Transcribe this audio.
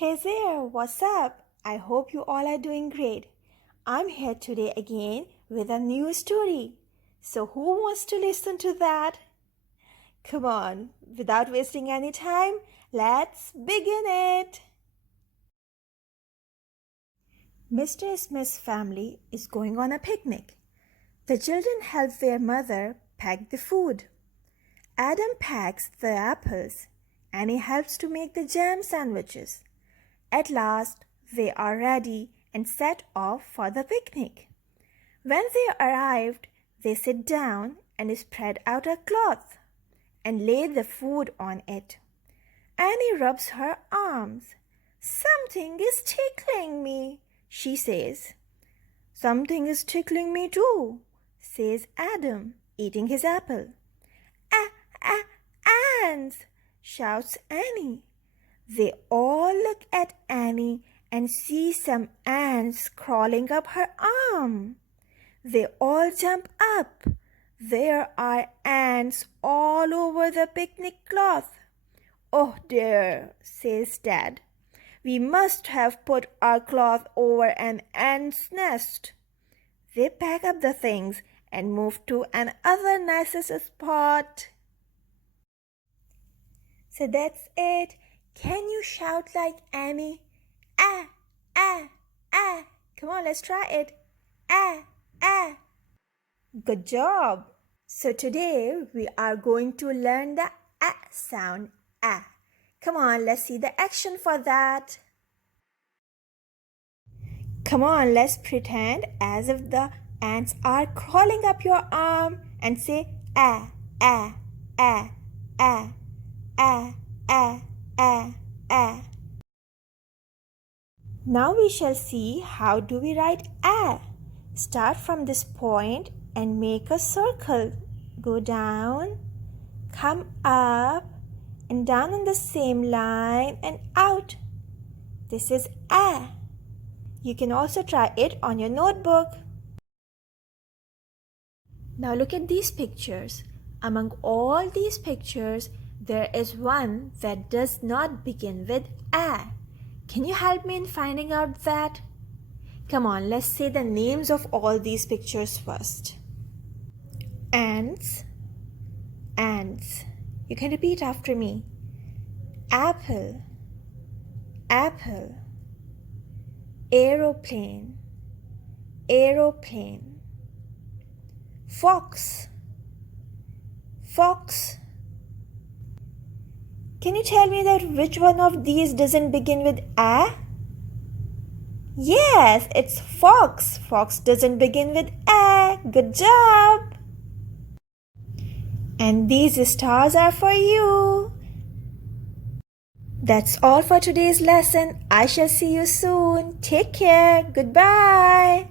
Hey there, what's up? I hope you all are doing great. I'm here today again with a new story. So, who wants to listen to that? Come on, without wasting any time, let's begin it. Mr. Smith's family is going on a picnic. The children help their mother pack the food. Adam packs the apples. Annie helps to make the jam sandwiches. At last, they are ready and set off for the picnic. When they arrived, they sit down and spread out a cloth and lay the food on it. Annie rubs her arms. "Something is tickling me," she says. "Something is tickling me too," says Adam, eating his apple. Ants!" shouts Annie. They all look at Annie and see some ants crawling up her arm. They all jump up. There are ants all over the picnic cloth. "Oh dear," says Dad. "We must have put our cloth over an ant's nest." They pack up the things and move to another nicest spot. So that's it. Can you shout like Annie? Ah, ah, ah. Come on, let's try it. Ah, ah. Good job. So today we are going to learn the ah sound. Ah. Come on, let's see the action for that. Come on, let's pretend as if the ants are crawling up your arm and say ah, ah, ah, ah, ah, ah, ah, ah. Now we shall see how do we write ah. Start from this point and make a circle. Go down, come up and down on the same line and out. This is ah. You can also try it on your notebook. Now look at these pictures. Among all these pictures, there is one that does not begin with ah. Can you help me in finding out that? Come on, let's say the names of all these pictures first. Ants, ants. You can repeat after me. Apple, apple. Aeroplane, aeroplane. Fox, fox. Can you tell me that which one of these doesn't begin with a? Yes, it's fox. Fox doesn't begin with a. Good job. And these stars are for you. That's all for today's lesson. I shall see you soon. Take care. Goodbye.